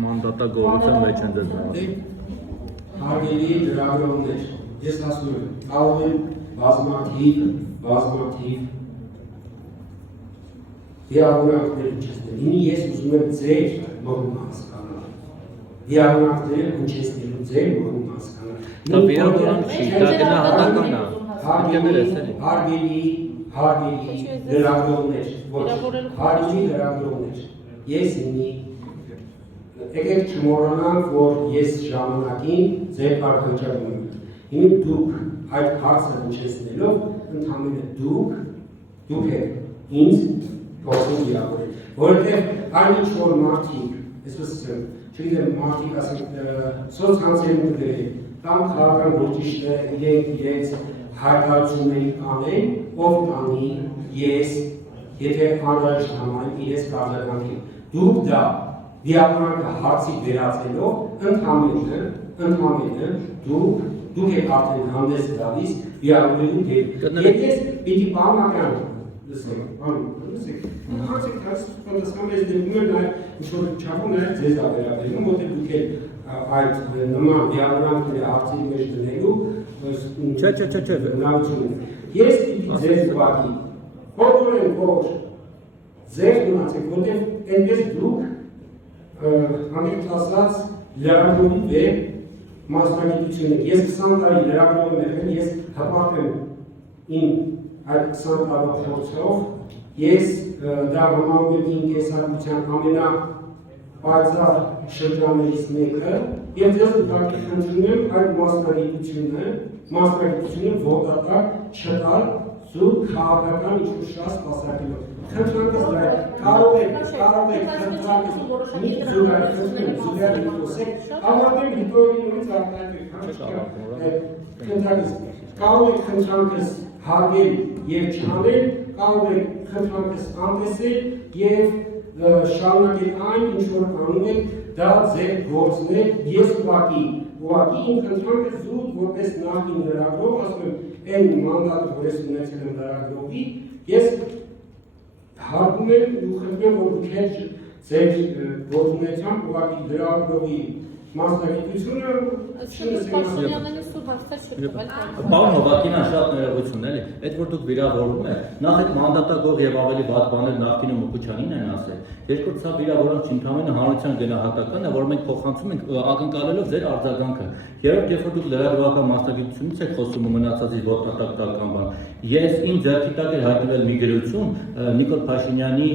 Մանդատագործության մեջ են դրվում։ Հարգելի լրագրողներ, ես ասում եմ, կարող եմ բազմաթիվ վիայություններ հնչեցնել։ Ինձ ես ուզում եմ ձեր մոռում հասկանալ։ Վիայությունները հնչեցնելու ձեր մոռում հասկանալ։ Դա վիայություն չի, դա գնահատական է։ Հարգելի լրագրողներ, ոչ, հարգելի լրագրողներ, ես ինձ եկեք չմոռանանք, որ ես ժամանակին ձեր արգանջանում եմ։ Հիմա դուք այդ հարցը հնչեցնելով, ընդհանրապես դուք եք ինձ փոխում վիրավորել, որովհետև այնինչ որ մարդիկ, այսպես ասեմ, չգիտեմ, մարդիկ ասենք սոցցանցերում գրել, կամ քաղաքական գործիչները իրենց հայտարարությունների կանեն, ով կանի ես, եթե անհրաժեշտ համարեն իրենց կարգավորանքին։ Դուք դա վիայությունները հարցի վերածելով, ընդհանրապես դուք եք արդեն հանդես գալիս վիայությունների դեմ։ Ես պիտի պարունական լսեք, հանցեք պատասխանես դեպքում էլ նաև ինչ-որ չափում նաև ձեզ վերաբերում, որտեղ դուք եք այդ նման վիայությունների հարցերի մեջ դնելու նավություն։ Ես պիտի ձեզ ուղղակի, բոլորեն որ ձեր մնացեք, որտեղ այնպես դուք համիտ ասած լրագրողի վեր մասնագիտություն եք։ Ես 20 տարի լրագրող եմ եղել, ես հպարտ եմ իմ այդ 20 տարվա փորձով, ես դա համարում եմ իմ կենսագրության ամենապայծառ շրջաններից մեկը, եւ ձեզ ուղղակի խնդրում եմ այդ մասնագիտությունը որդատար չտալ զուտ քաղաքական ինչ-որ շատ սպասարկելով։ Խնդրանքս դա է, կարող եք խնդրանքս մի զուգարի խոսեք, ավարտեմ հետո նորից արտահայտեք, խնդրանքս, կարող եք խնդրանքս հարգել և չանել, կարող եք խնդրանքս անտեսել և շարունակել այն, ինչ որ անում եք, դա ձեր գործն է, ես ուղղակի իմ խնդրանքը զուտ որպես նախկին լրագրող, ասում եմ, այն մանդատը, որ ես ունեցել եմ լրագրողի, ես հարգում եմ ու խնդրում եմ, որ դուք հետ ձեր գործունեությամբ ուղղակի լրագրողի մասնագիտությունը Պարոն Հովակինյան, շատ ներողություն էլի, այդ որ դուք վիրավորվում եք, նախ այդ մանդատագող եւ ավելի վատ բաներ նախկինում Մուկուչյանին են ասել։ Երկրորդ սա վիրավորանք չի, ընդհանրապես հանրության գնահատականն է, որ մենք փոխանցում ենք ակնկալելով ձեր արձագանքը։ Երբ որ դուք լրագրողական մասնագիտությունից եք խոսում ու մնացածից ոտնատակական բան, ես իմ ձեռքի տակ էր հայտնվել մի գրություն Նիկոլ Փաշինյանի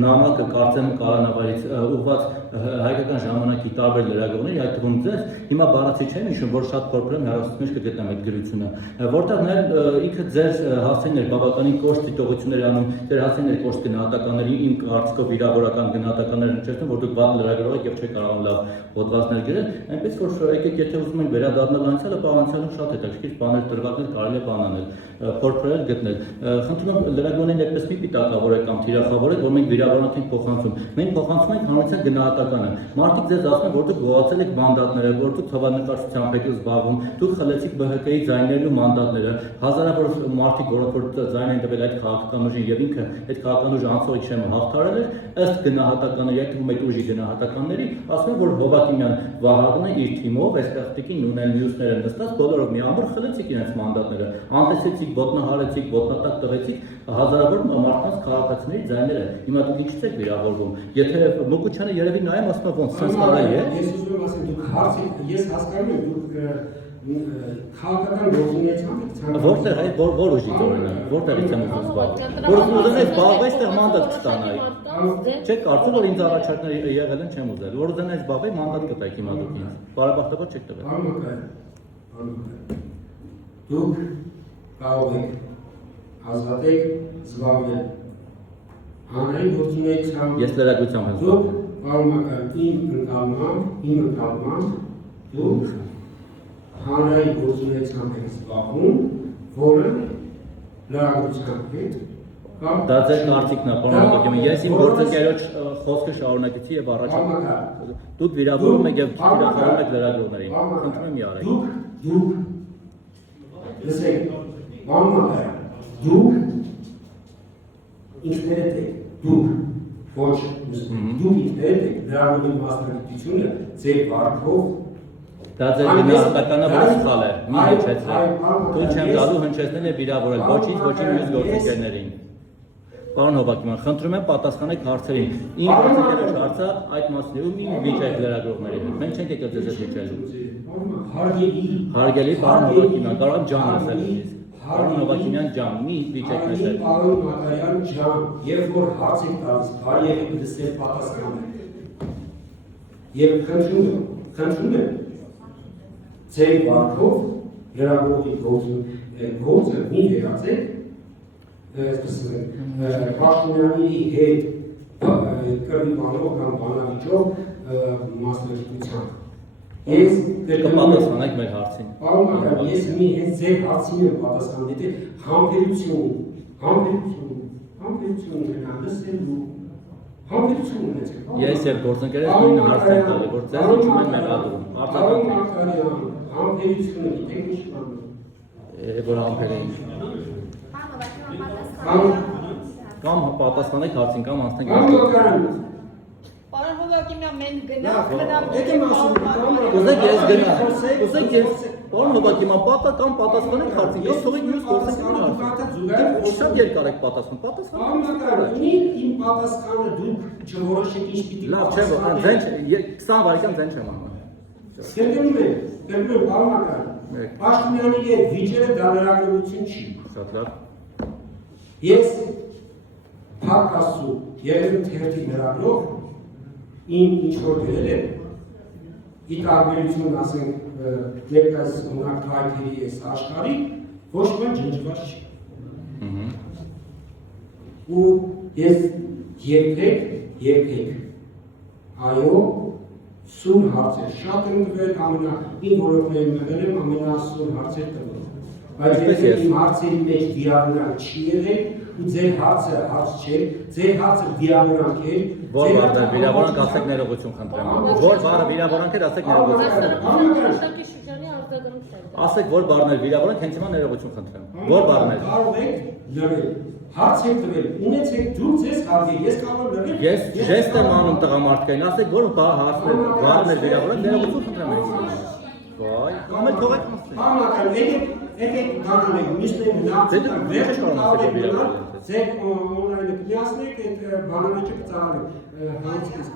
նամակը կարծեմ կառանավարից ուղղված հայկական ժամանակի տարբեր լրագրողների, այդ թվում ձեզ, հիմա բառացի չեմ հիշում, որ շատ փոքրում հեռախոսի մեջ կգտնեմ այդ գրությունը, որտեղ նաև ինքը ձեր հասցեներ բավականին կոշտ դիտողություններ անում, ձեր հասցեներ կոշտ գնահատականների, իմ կարծիքով վիրավորական գնահատականներ ընչեցնում, որ դուք վատ լրագրող եք եւ չեք կարողանում լավ հոդվածներ գրել, այնպես որ եկեք եթե ուզում եք վերադառնալ անցյալը, անցյալում շատ հետաքրքիր բաներ դրվագներ կարելի է բանանել, փորձել գտնել։ Խնդրում եմ լրագրողներին այդպես մի պիտակավորեք կամ թիրախավորեք, որ մենք վիրավորանք ենք փոխանցում։ Մենք փոխանցում ենք հանրության գնահատականը։ Մարդիկ ձեզ ասում են, որ դուք գողացել եք մանդատները, որ դուք թվանկարչությամբ եք զբաղվում, դուք խլեցիք ԲՀԿ-ի ձայներն ու մանդատները։ Հազարավոր մարդիկ, որ ձայն են տվել այդ քաղաքական ուժին եւ ինքը այդ քաղաքական ուժը անցողի չեմ հաղթարել էր, ըստ գնահատականների, այդ թվում այդ ուժի գնահատականների, ասում են, որ Հովակիմյան Վահագնը իր թիմով այստեղ տիկին ունեն մյուսները նստած, բոլորով մի ամբողջ խլեցիք իրենց մանդատները, անտեսեցիք, ոտնահարեցիք, ոտնատակ տվեցիք հազարավոր մարդկանց քաղաքացիների ձայները։ Հիմա դուք ինչից եք վիրավորվում։ Եթե Մուկուչյանը երևի նայում ասում է ոնց sense կարելի է։ Ես ուզում եմ ասեմ, դուք հարցը ես հասկանում եմ, դուք քաղաքական գործունեությամբ եք ցանկանում։ Որտեղ է որ ուժի օրինակ, որտեղից եմ ուզում զբաղվել։ Որ ուզենայի զբաղվել, այստեղ մանդատ չստանայի։ Չեք կարծում, որ ինձ առաջարկներ եղել են, չեմ ուզել։ Որ ուզենայի զբաղվել, մանդատ կտայք հիմա դուք ինձ։ Բարեբախտաբար չեք տվել։ Դուք կարող եք ազատեք զբաղվել հանրային գործունեությամբ։ Ես լրագրությամբ եմ զբաղվել։ Պարոնակալ իմ ընկալմամբ դուք հանրային գործունեությամբ եք զբաղվում, որը լրագրության հետ դա ձեր կարծիքն է, պարոն Հովակիմյան, ես իմ գործընկերոջ խոսքը շարունակեցի եւ առաջ դուք վիրավորում եք եւ վիրավորում եք լրագրողներին։ Խնդրում եմ յարեք։ Դուք լսեք, պարոնակալ, դուք ինքներդ եք, դուք ոչ դուք ինքներդ եք լրագրողի մասնագիտությունը ձեր վարկով Դա ձեր գնահատականը որ սխալ է, մի հնչեցրեք։ Թույլ չեմ տալու հնչեցնել եւ վիրավորել ոչինչ մյուս գործընկերներին։ Պարոն Հովակյան, խնդրում եմ պատասխանեք հարցերին։ Իմ գործընկերոջ հարցը այդ մասն է ու մի վիճեք լրագրողների հետ։ Մենք չենք եկել ձեզ հետ վիճելու։ Հարգելի պարոն Հովակյան, կարող եմ ջան ասել ինձ։ Պարոն Հովակյան ջան, մի վիճեք մեզ հետ։ Պարոն Մակարյան ջան, երբ որ հարց եք տալիս, բարի եղեք լսել պատասխանը։ Եվ խնդրում եմ ձեր վարկով լրագրողի գործը մի վերացեք, Պաշտոնյաների հետ կրվի բանով կամ բանավիճով մասնագիտությամբ։ Ես կպատասխանեք մեր հարցին։ Պարոն Մակարյան, ես մի հենց ձեր հարցին եմ պատասխան դիտել համբերություն լսելու համբերություն ունեցեք։ Ես եւ գործընկերս նույն հարցն եմ տալի, որ ձեզ ինչու են մեղադրում։ Պարոն Մակարյան, համբերությունը գիտեք ինչ բան է։ Որ համբերեին։ Կամ պատասխանեք հարցին կամ անցնենք։ Պարոն Մակարյան, Պարոն Հովակյան, մենք եկեմ ասում, Ուզեք ես գնամ։ Ուզեք ես Պարոն Հովակյան, պատասխան պատասխանեք հարցին։ Ես թողեք մյուս գործընկերները հարցը։ Շատ երկար եք պատասխան։ Պարոն Մակարյան, իմ պատասխանը դուք չորոշեք ինչ պիտի։ Լավ, չէ, ձեն 20 վայրկյան ձեն չեմ անում։ Կերպում եք, պարոն Մակարյան, Պաշտոնյանի հետ վիճելը դա լրագրողություն չի։ Շատ լավ։ Ես փակ ասու երևի թերթի լրագրող իմ ինչ որ գրել եմ ի տարբերություն ասենք ներկայիս ունակ հայտերի այս աշխարհի ոչ ոք ջնջված չի։ Ու ես երբեք այո սուր հարցեր շատ եմ տվել իմ ոլորտներում մղել եմ ամենասուր հարցեր տվել։ Բայց եթե իմ հարցերի մեջ վիրավորանք չի եղել ու ձեր հարցը հարց չէ, ձեր հարցը վիրավորանք է։ Որ բառը վիրավորանք ասեք ներողություն խնդրեմ։ Որ բառը վիրավորանք էր ասեք ներողություն։ Ասեք որ բառներ վիրավորանք հենց հիմա ներողություն խնդրեմ։ Որ բառներ։ Կարող եք լրել։ Հարց եք տվել, ունեցեք դուք ձեզ հարգել, ես կարող եմ լրել։ Ես ժեստ եմ անում տղամարդկային, ասեք որ հարցներ բառներ վիրավորանք ներողություն խնդրեմ։ Վայ, կամ էլ թողեք ասել։ Համակարգ, եկեք բանանեք, միշտ նացեք, վերջ կարող եք գնալ, ձեր օնլայնը կնյասնեք, այդ բանանեջը կծարալեք, հանցիկ իսկ։